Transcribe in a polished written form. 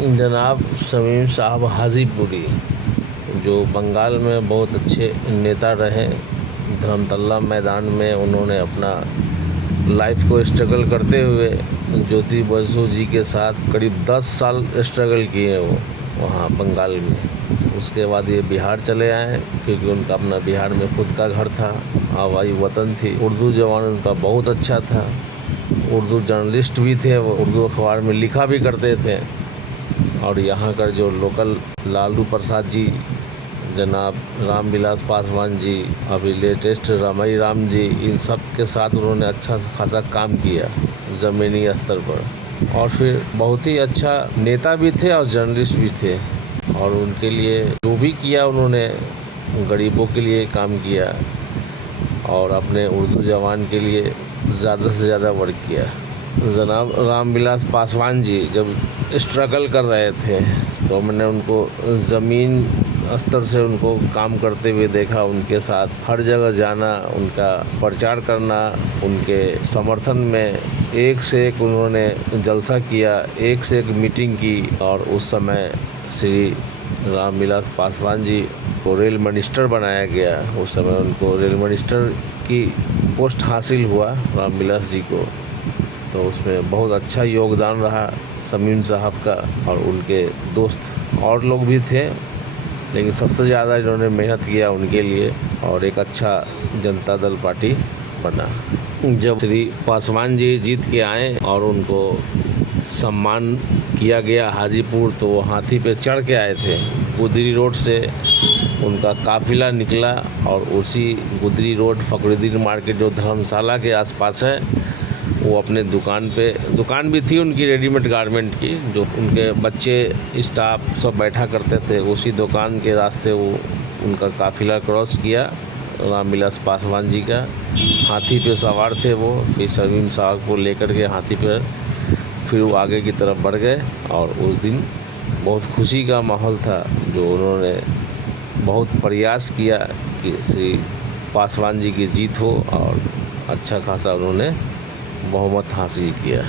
जनाब शमीम साहब हाजीपुरी, जो बंगाल में बहुत अच्छे नेता रहे। धर्मतल्ला मैदान में उन्होंने अपना लाइफ को स्ट्रगल करते हुए ज्योति बसु जी के साथ करीब 10 साल स्ट्रगल किए वो वहाँ बंगाल में। उसके बाद ये बिहार चले आए, क्योंकि उनका अपना बिहार में खुद का घर था, आवाई वतन थी। उर्दू जबान उनका बहुत अच्छा था, उर्दू जर्नलिस्ट भी थे, वो उर्दू अखबार में लिखा भी करते थे। और यहाँ का जो लोकल लालू प्रसाद जी, जनाब रामविलास पासवान जी, अभी लेटेस्ट रमई राम जी, इन सब के साथ उन्होंने अच्छा खासा काम किया ज़मीनी स्तर पर। और फिर बहुत ही अच्छा नेता भी थे और जर्नलिस्ट भी थे। और उनके लिए जो भी किया उन्होंने, गरीबों के लिए काम किया और अपने उर्दू जवान के लिए ज़्यादा से ज़्यादा वर्क किया। जनाब रामविलास पासवान जी जब स्ट्रगल कर रहे थे तो मैंने उनको ज़मीन स्तर से उनको काम करते हुए देखा। उनके साथ हर जगह जाना, उनका प्रचार करना, उनके समर्थन में एक से एक उन्होंने जलसा किया, एक से एक मीटिंग की। और उस समय श्री रामविलास पासवान जी को रेल मिनिस्टर बनाया गया। उस समय उनको रेल मिनिस्टर की पोस्ट हासिल हुआ रामविलास जी को। तो उसमें बहुत अच्छा योगदान रहा शमीम साहब का। और उनके दोस्त और लोग भी थे, लेकिन सबसे ज़्यादा इन्होंने मेहनत किया उनके लिए और एक अच्छा जनता दल पार्टी बना। जब श्री पासवान जी जीत के आए और उनको सम्मान किया गया हाजीपुर, तो वो हाथी पे चढ़ के आए थे। गुदरी रोड से उनका काफिला निकला और उसी गुदरी रोड फखरुद्दीन मार्केट, जो धर्मशाला के आसपास है, वो अपने दुकान भी थी उनकी रेडीमेड गारमेंट की, जो उनके बच्चे स्टाफ सब बैठा करते थे। उसी दुकान के रास्ते वो उनका काफिला क्रॉस किया रामविलास पासवान जी का। हाथी पे सवार थे वो, फिर शमीम साहब को लेकर के हाथी पर फिर वो आगे की तरफ बढ़ गए। और उस दिन बहुत खुशी का माहौल था, जो उन्होंने बहुत प्रयास किया कि श्री पासवान जी की जीत हो और अच्छा खासा उन्होंने बहुमत हासिल किया।